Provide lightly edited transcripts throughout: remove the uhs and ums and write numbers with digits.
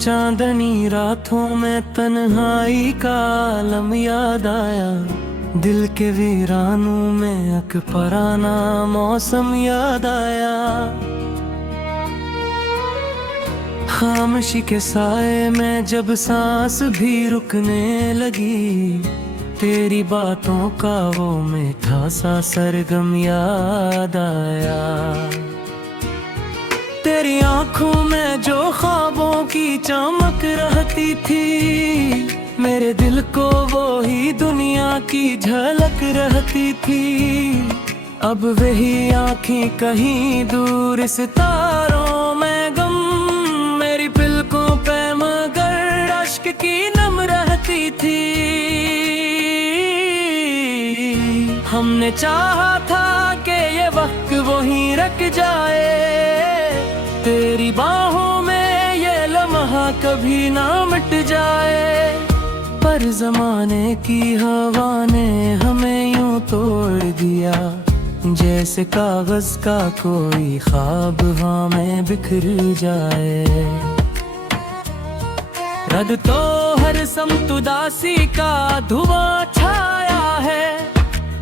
चांदनी रातों में तन्हाई का आलम याद आया। दिल के वीरानों में अकबराना मौसम याद आया। खामोशी के साए में जब सांस भी रुकने लगी, तेरी बातों का वो मीठा सा सरगम याद आया। तेरी आंखों में जो ख्वाबों की चमक रहती थी, मेरे दिल को वो ही दुनिया की झलक रहती थी। अब वही आँखें कहीं दूर सितारों में गम, मेरी पलकों पे मगर अश्क की नम रहती थी। हमने चाहा था कि ये वक्त वहीं रख जाए, तेरी बाहों में ये लम्हा कभी ना मिट जाए। पर ज़माने की हवा ने हमें यूं तोड़ दिया, जैसे कागज का कोई ख्वाब हवा में बिखर जाए। रद तो हर समत उदासी का धुआं छाया है,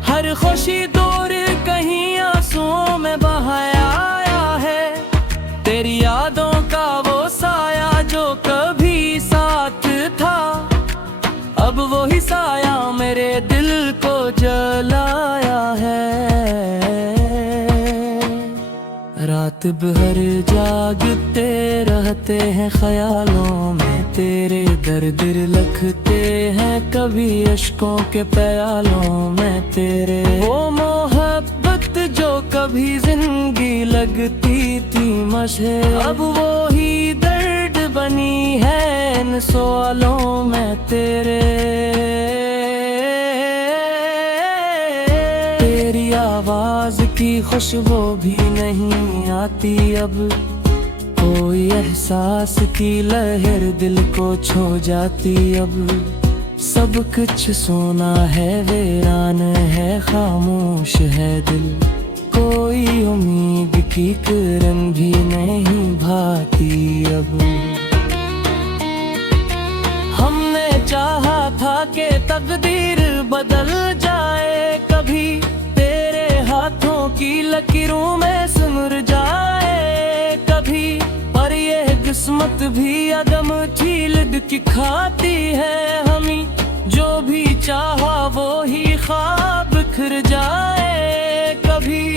हर खुशी दूर कहीं आंसुओं में बहाया है। तेरी यादों का वो साया जो कभी साथ था, अब वो ही साया मेरे दिल को जलाया है। रात भर जागते रहते हैं ख्यालों में, तेरे दर्द लखते हैं कभी अश्कों के प्यालों में। तेरे वो मोहब्बत जो कभी जिंदगी लगती थी मुझे, अब वो ही दर्द बनी है इन सवालों में तेरे। तेरी आवाज की खुशबू भी नहीं आती अब, कोई एहसास की लहर दिल को छू जाती अब। सब कुछ सोना है, वीरान है, खामोश है दिल, कोई उम्मीद की किरण भी नहीं भाती अब। हमने चाहा था कि तकदीर बदल जाए कभी, तेरे हाथों की लकीरों में सिमर जाए कभी। पर ये किस्मत भी अदम छील की खाती है हमी, जो भी चाहा वो ही ख्वाब बिखर जाए कभी।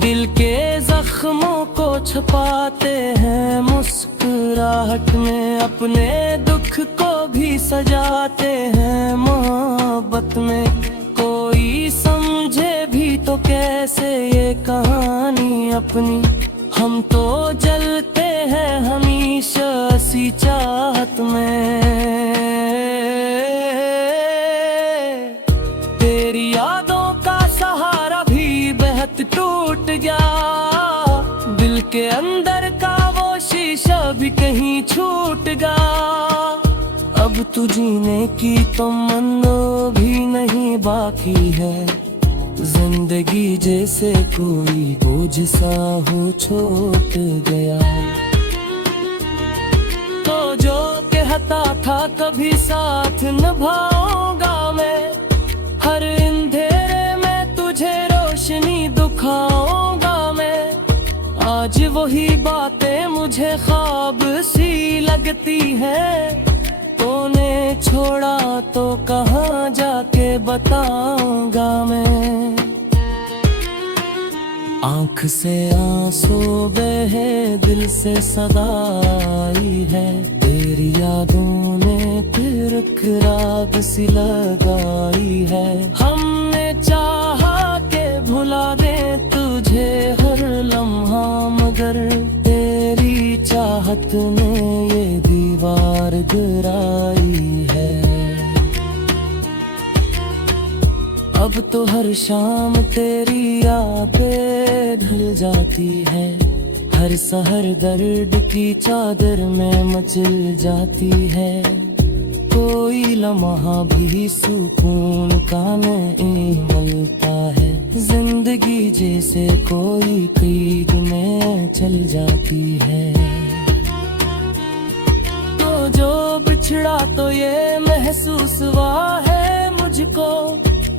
दिल के जख्मों को छुपाते हैं मुस्कुराहट में, अपने दुख को भी सजाते हैं मोहब्बत में। कोई समझे भी तो कैसे ये कहानी अपनी, हम तो जलते हैं हमेशा सी चाहत में। तेरी यादों का सहारा भी बेहद टूट गया, दिल के अंदर का वो शीशा भी कहीं छूट गया। अब तू जीने की तमन्ना भी नहीं बाकी है, जिंदगी जैसे कोई बोझ सा हो छूट गया। तो जो कहता था कभी साथ निभाऊंगा मैं, हर अंधेरे में तुझे रोशनी दिखाऊंगा मैं। आज वही बातें मुझे ख्वाब सी लगती है, तूने छोड़ा तो कहाँ जाके बताऊंगा मैं। आँख से आंसू बहे, दिल से सदा आई है, तेरी यादों ने फिर राग सी लगाई है। हमने चाहा के भुला दे तुझे हर लम्हा, मगर तेरी चाहत ने ये दीवार गिराई है। अब तो हर शाम तेरी यादें ढल जाती है, हर सहर दर्द की चादर में मचल जाती है। कोई लम्हा भी सुकून का नहीं मिलता है, जिंदगी जैसे कोई क़ैद में चल जाती है, तो जो बिछड़ा तो ये महसूस हुआ है मुझको,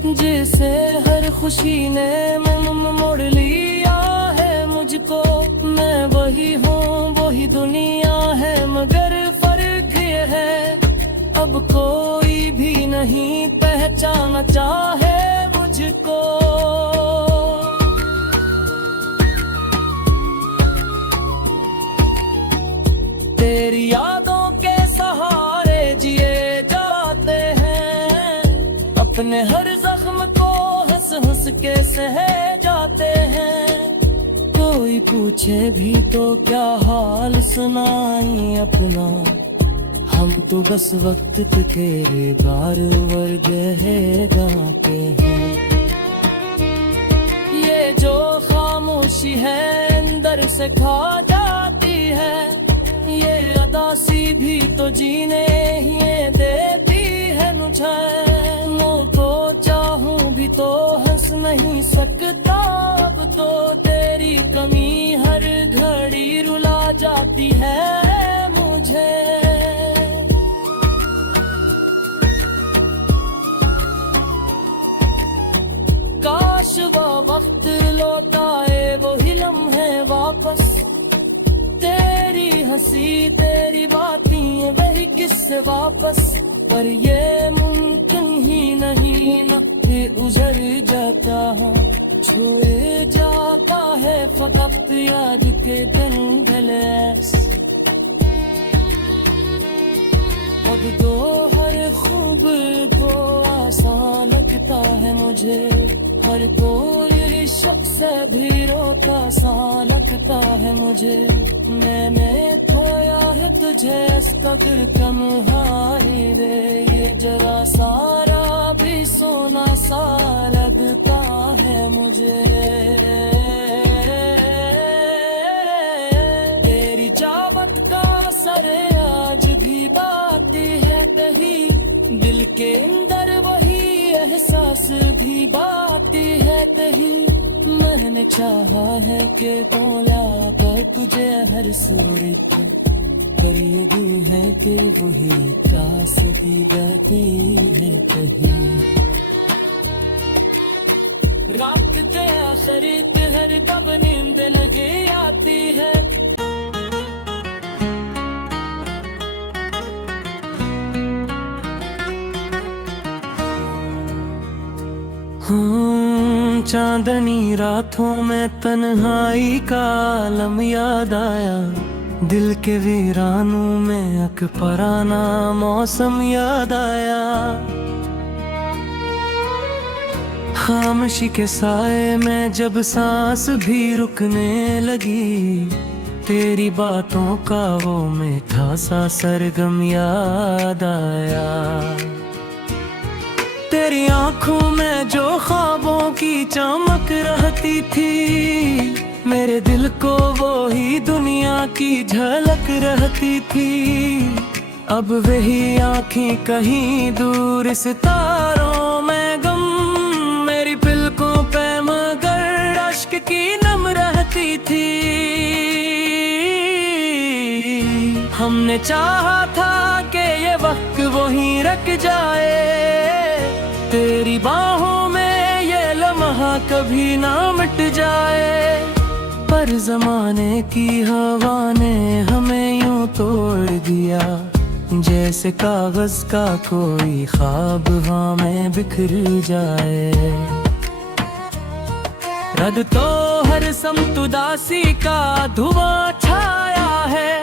जैसे हर खुशी ने मोड़ लिया है मुझको। मैं वही हूँ वही दुनिया है, मगर फर्क ये है अब कोई भी नहीं पहचाना चाहे मुझको। तेरी यादों के सहारे जिए जाते हैं, अपने हर जख्म को हंस हंस के सहे जाते हैं। कोई पूछे भी तो क्या हाल सुनाई अपना, हम तो बस वक्त तेरे बार वर्ग है गाते हैं। ये जो खामोशी है अंदर से खा जाती है, ये अदासी भी तो जीने ही देती है मुझे। मुँह को चाहूं भी तो हंस नहीं सकता अब तो, तेरी कमी हर घड़ी रुला जाती है मुझे। काश वो वक्त लौट आए, वो लम्हे वापस, तेरी हंसी तेरी बातें वही किस्से वापस। पर ये मुमकिन ही नहीं न कि उजड़ जाता, छुए जाता है फकत याद के दिन ढले। अब तो हर खूब को आसान लगता है मुझे, हर कोई शख्स भी रोता सा लगता है मुझे। मैंने खोया है तुझे इस कदर कम हारी रे, ये जरा सारा भी सोना सा लगता है मुझे। तेरी चाहत का असर आज भी बाती है कहीं, दिल के अंदर वही एहसास भी बाती है कहीं। मैंने चाहा है कि बोला कर तुझे हर सूरत, पर ये भी है कि वही प्यास भी गाती है कहीं। रात के आखिरी हर कब नींद लगे आती है, चांदनी रातों में तन्हाई का आलम याद आया, दिल के वीरानों में अकबराना मौसम याद आया। खामोशी के साए में जब सांस भी रुकने लगी, तेरी बातों का वो मीठा सा सरगम याद आया। तेरी आंखों में जो ख्वाबों की चमक रहती थी, मेरे दिल को वो ही दुनिया की झलक रहती थी। अब वही आँखें कहीं दूर सितारों में गम, मेरी पलकों पे मगर अश्क की नम रहती थी। हमने चाहा था कि ये वक्त वहीं रख जाए, तेरी बाहों में ये लम्हा कभी ना मिट जाए। पर जमाने की हवा ने हमें यूं तोड़ दिया, जैसे कागज का कोई ख्वाब हवा में बिखर जाए। रद तो हर समत उदासी का धुआं छाया है,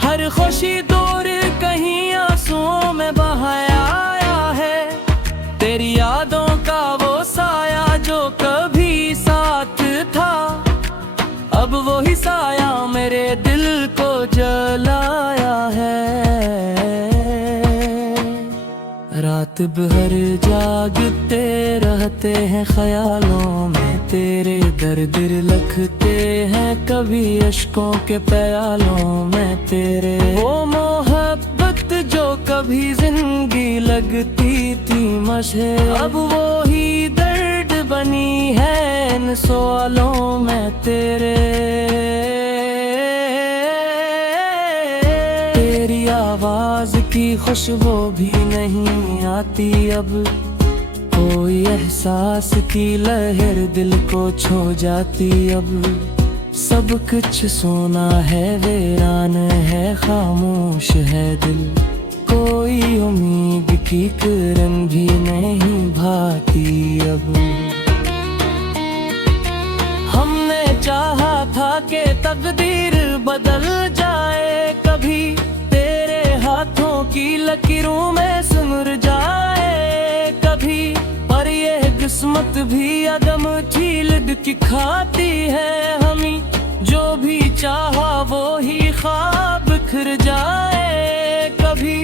हर खुशी दूर कहीं आंसुओं में बहाया है। तेरी यादों का वो साया जो कभी साथ था, अब वो ही साया मेरे दिल को जलाया है। रात भर जागते रहते हैं ख्यालों में, तेरे दर्द लखते हैं कभी अश्कों के प्यालों में। तेरे वो मोहब्बत जो कभी जिंदगी लगती थी मशे, अब वो ही दर्द बनी है इन सवालों में तेरे। तेरी आवाज की खुशबू भी नहीं आती अब, कोई एहसास की लहर दिल को छू जाती अब। सब कुछ सोना है, वीरान है, खामोश है दिल, कोई उम्मीद की किरण भी नहीं भाती अब। हमने चाहा था कि तकदीर बदल जाए कभी, तेरे हाथों की लकीरों में सिमर जाए कभी, पर ये किस्मत भी अदम छील की खाती है हमी, जो भी चाहा वो ही ख्वाब बिखर जाए कभी।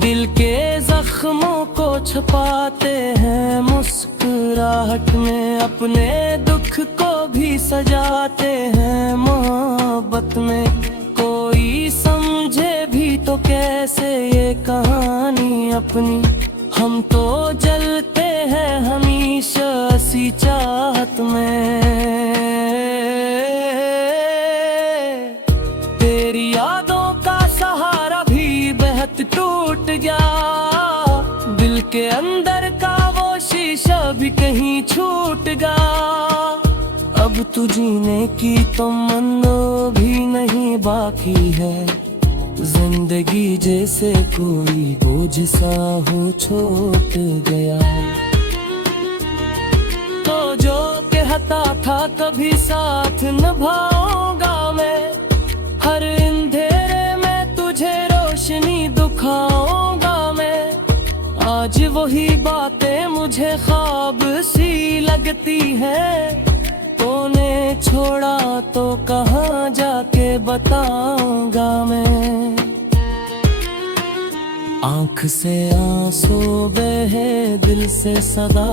दिल के जख्मों को छुपाते हैं मुस्कुराहट में, अपने दुख को भी सजाते हैं मोहब्बत में। कोई समझे भी तो कैसे ये कहानी अपनी, हम तो जलते हैं हमेशा सी चाहत में। तेरी यादों का सहारा भी बहत टूट गया, दिल के अंदर का वो शीशा भी कहीं छूट गया। अब तू जीने की तमन्ना भी नहीं बाकी है, जिंदगी जैसे कोई बोझ सा हो छूट गया। तो जो कहता था कभी साथ निभाऊंगा मैं, हर अंधेरे में तुझे रोशनी दिखाऊंगा मैं। आज वही बातें मुझे ख्वाब सी लगती है, तूने छोड़ा तो कहाँ जाके बताऊंगा मैं। आँख से आंसू बहे, दिल से सदा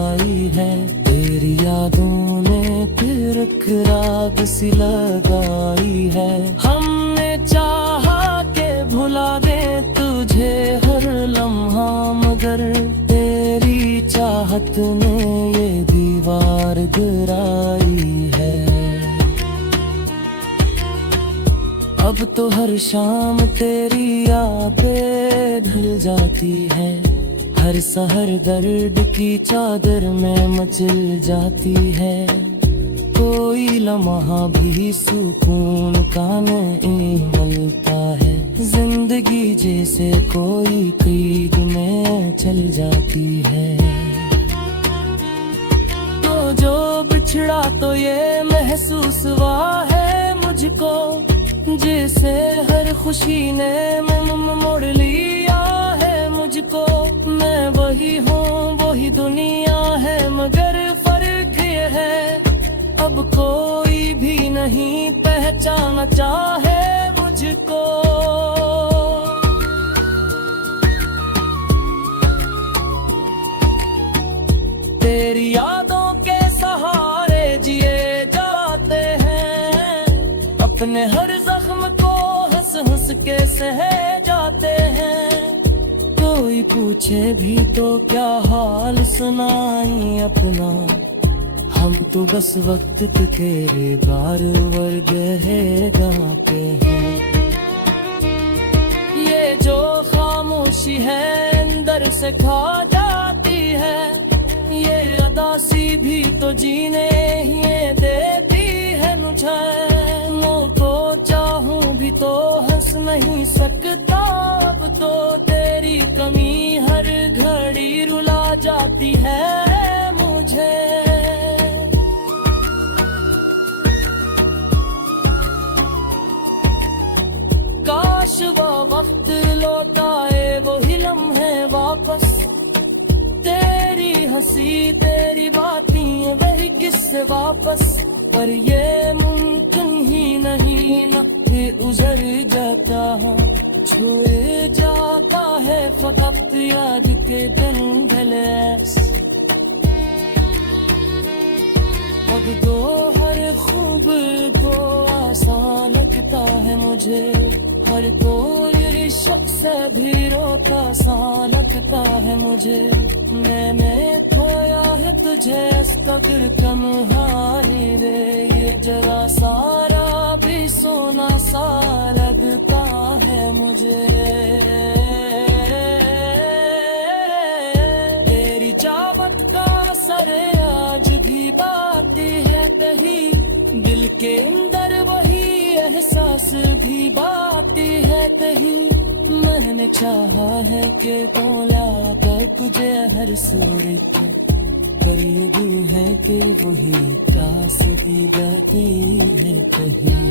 आई है, तेरी यादों ने फिर एक राग सी लगाई है। हमने चाहा के भुला दे तुझे हर लम्हा, मगर तेरी चाहत ने ये दीवार गिराई है। अब तो हर शाम तेरी यादें ढल जाती है, हर सहर दर्द की चादर में मचल जाती है। कोई लम्हा भी सुकून का नहीं मिलता है, जिंदगी जैसे कोई कैद में चल जाती है। तो जो बिछड़ा तो ये महसूस हुआ है मुझको, जैसे हर खुशी ने मोड़ लिया है मुझको। मैं वही हूँ, वही दुनिया है, मगर फर्क ये है अब कोई भी नहीं पहचाना चाहे मुझको। तेरी यादों के सहारे जिए जाते हैं, अपने हर जख्म को हंस हंस के सहे जाते हैं। कोई पूछे भी तो क्या हाल सुनाई अपना, हम तो बस वक्त तेरे बार वर्ग है गाते हैं। ये जो खामोशी है अंदर से खा जाती है, ये अदासी भी तो जीने ही देती है मुझे। तो चाहूं भी तो हंस नहीं सकता, अब तो तेरी कमी हर घड़ी रुला जाती है मुझे। काश वो वक्त लौटाए वही लम्हे वापस, तेरी हंसी तेरी बातें वही किस्से वापस। पर ये मुमकिन ही नहीं, वक्त उजड़ जाता छुए जाता है फकत याद के दिन ढले। अब तो हर खूब को आसान लगता है मुझे, हर कोई सबसे भी रोका सा लगता है मुझे। मैंने खोया है तुझे कर कम हारी रे, ये जरा सारा भी सोना सा लगता है मुझे। तेरी चाहत का असर आज भी बाती है कहीं, दिल के अंदर वही एहसास भी बाती है कहीं। मैंने चाहा है कि तोला कर तुझे हर सूरत, पर ये भी है कि वही प्यास भी गाती है कहीं।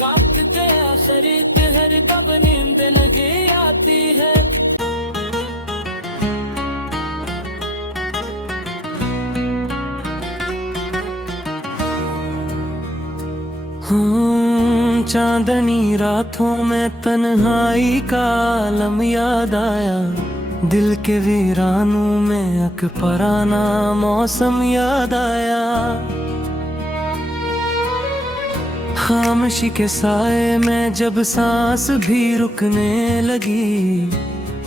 रात के आखिरी हर कब नींद लगी आती है। चांदनी रातों में तन्हाई का आलम याद आया, दिल के वीरानों में अकबराना मौसम याद आया। खामोशी के साए में जब सांस भी रुकने लगी,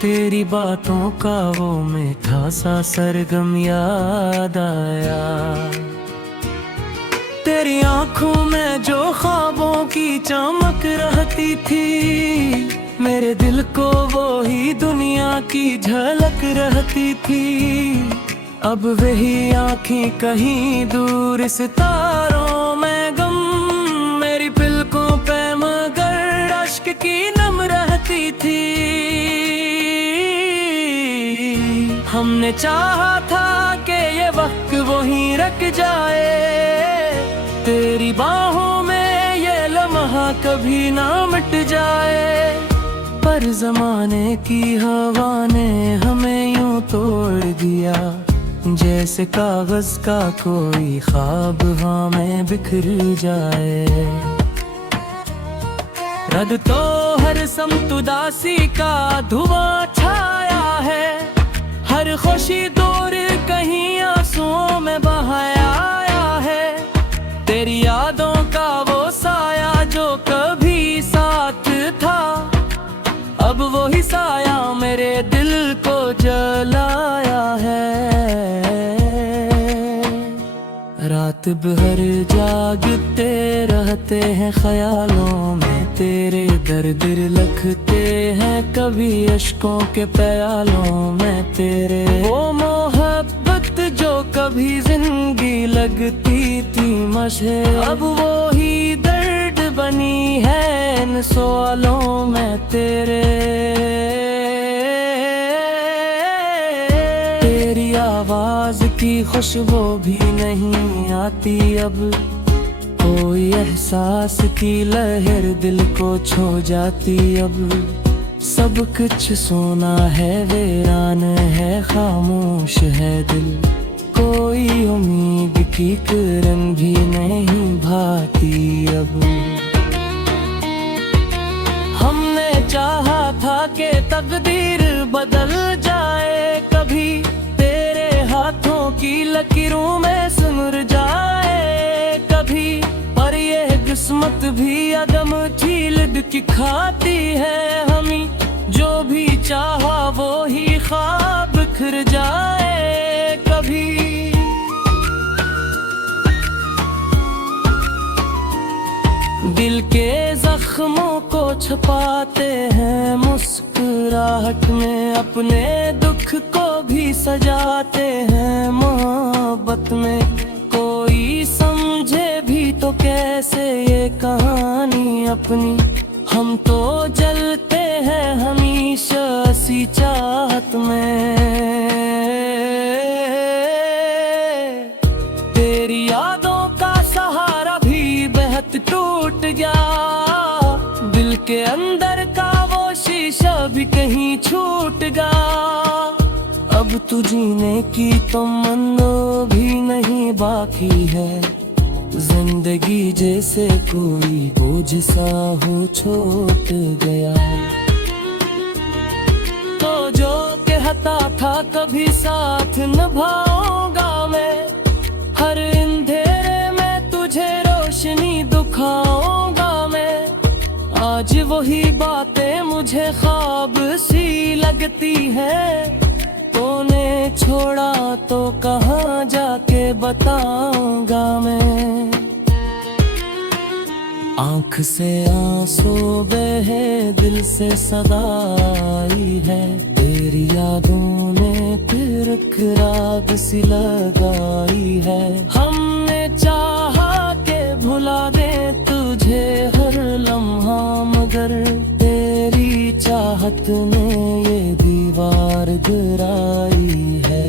तेरी बातों का वो मीठा सा सरगम याद आया। तेरी आंखों में जो ख्वाबों की चमक रहती थी, मेरे दिल को वो ही दुनिया की झलक रहती थी। अब वही आँखें कहीं दूर सितारों में गम, मेरी पलकों पे मगर अश्क की नम रहती थी। हमने चाहा था कि ये वक्त वहीं रख जाए, तेरी बाहों में ये लम्हा कभी ना मिट जाए। पर जमाने की हवा ने हमें यूं तोड़ दिया, जैसे कागज का कोई ख्वाब हवा में बिखर जाए। रद तो हर समत उदासी का धुआं छाया है, हर खुशी दूर कहीं आंसुओं में बहाया है। तेरी यादों का वो साया जो कभी साथ था, अब वो ही साया मेरे दिल को जलाया है। रात भर जागते रहते हैं ख्यालों में, तेरे दर्द लखते हैं कभी अश्कों के प्यालों में। तेरे वो मोहब्बत जो कभी जिंदगी लगती थी मुझे, अब वो ही दर्द बनी है इन सवालों में तेरे। तेरी आवाज की खुशबू भी नहीं आती अब, कोई एहसास की लहर दिल को छू जाती अब। सब कुछ सोना है, वीरान है, खामोश है दिल, कोई उम्मीद की किरण भी नहीं भाती अब। हमने चाहा था कि तकदीर बदल जाए कभी, तेरे हाथों की लकीरों में सिमर जाए कभी। पर ये किस्मत भी अदम छील की खाती है हमी, जो भी चाहा वो ही ख्वाब बिखर जाए कभी। दिल के जख्मों को छुपाते हैं मुस्कुराहट में, अपने दुख को भी सजाते हैं मोहब्बत में। कोई समझे भी तो कैसे ये कहानी अपनी, हम तो जलते हैं हमेशा सी चाहत में। तेरी यादों का सहारा भी बेहद टूट गया, दिल के अंदर का वो शीशा भी कहीं छूट गया। अब तू जीने की तो मन्नो भी नहीं बाकी है, जिंदगी जैसे कोई बोझ सा हो छूट गया। तो जो कहता था कभी साथ निभाऊंगा मैं, हर अंधेरे में तुझे रोशनी दिखाऊंगा मैं। आज आज वही बातें मुझे ख्वाब सी लगती है। तूने छोड़ा तो कहाँ जाके बताऊंगा मैं। आँख से आंसू बहे, दिल से सदा आई है। तेरी यादों ने फिर राग सी लगाई है। हमने चाहा के भुला दे तुझे हर लम्हा, मगर तेरी चाहत ने ये दीवार गिराई है।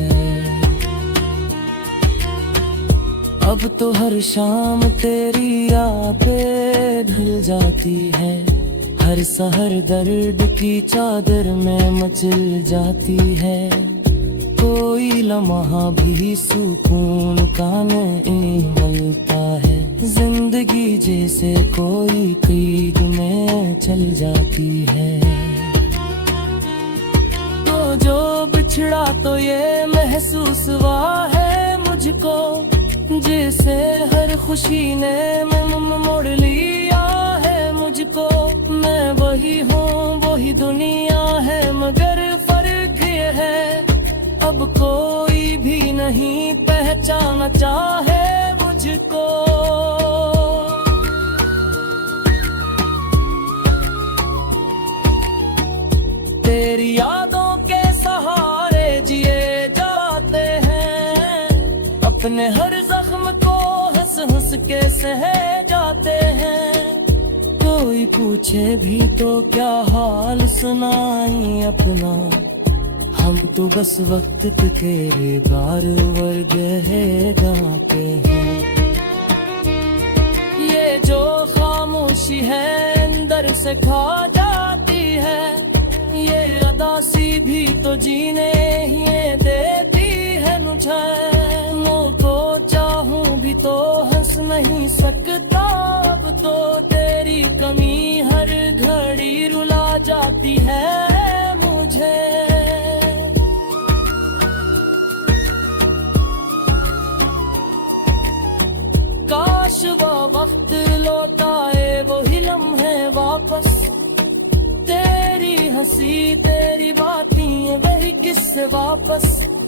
अब तो हर शाम तेरी यादें ढल जाती है। हर सहर दर्द की चादर में मचल जाती है। कोई लम्हा भी सुकून का नहीं मिलता है। जिंदगी जैसे कोई कैद में चल जाती है। तो जो बिछड़ा तो ये महसूस हुआ है मुझको, जैसे हर खुशी ने मोड़ लिया है मुझको। मैं वही हूँ, वही दुनिया है, मगर फर्क ये है अब कोई भी नहीं पहचाना चाहे मुझको। तेरी यादों के सहारे जिए जाते हैं। अपने हर जख्म को हंस हंस के सहे जाते हैं। कोई पूछे भी तो क्या हाल सुनाई अपना। हम तो बस वक्त तेरे बार वर्ग है गाते हैं। ये जो खामोशी है अंदर से खा जाती है। ये अदासी भी तो जीने ही देती है मुझे। मुँह तो चाहूं भी तो हंस नहीं सकता। अब तो तेरी कमी हर घड़ी रुला जाती है मुझे। काश वो वक्त लौटाए वही लम्हे वापस। तेरी हंसी तेरी बातें वही किस्से वापस।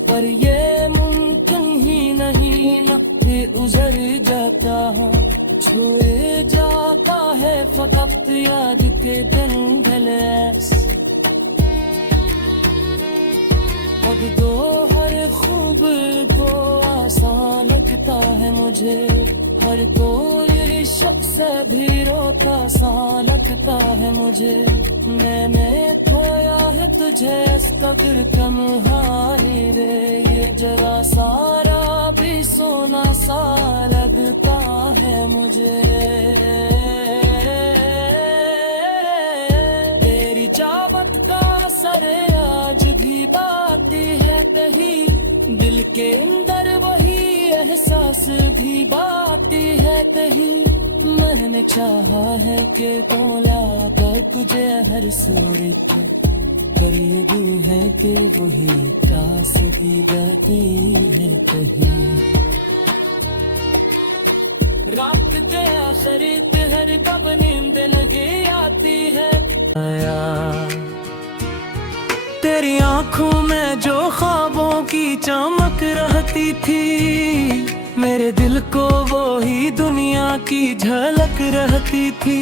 पर ये मुमकिन ही नहीं, न उजड़ जाता छुए जाता है फकत याद के दिन ढले। अब तो हर खूब को आसान लगता है मुझे। हर कोई शख्स भी रोता सा लगता है मुझे। मैंने खोया है तुझे इसका फिर कम हारी रे। ये जरा सारा भी सोना सा लगता है मुझे। तेरी चाहत का असर आज भी बाती है कहीं। दिल के अंदर वही एहसास भी बाती है कहीं। मैंने चाहा है कि बोला कर तुझे हर सूरत। पर ये भी है कि वही प्यास भी गाती है कहीं। रात के आखिर हर कब नींद लगी आती है। तेरी आंखों में जो ख्वाबों की चमक रहती थी। मेरे दिल को वो ही दुनिया की झलक रहती थी।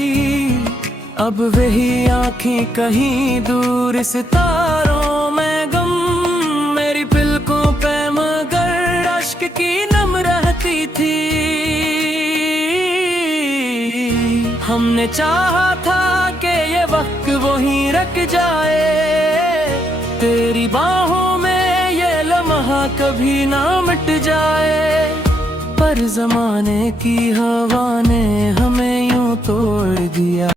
अब वही आँखें कहीं दूर सितारों में गम। मेरी पलकों पे मगर अश्क की नम रहती थी। हमने चाहा था कि ये वक्त वहीं रख जाए। तेरी बाहों में ये लम्हा कभी ना मिट जाए। पर जमाने की हवा ने हमें यूं तोड़ दिया।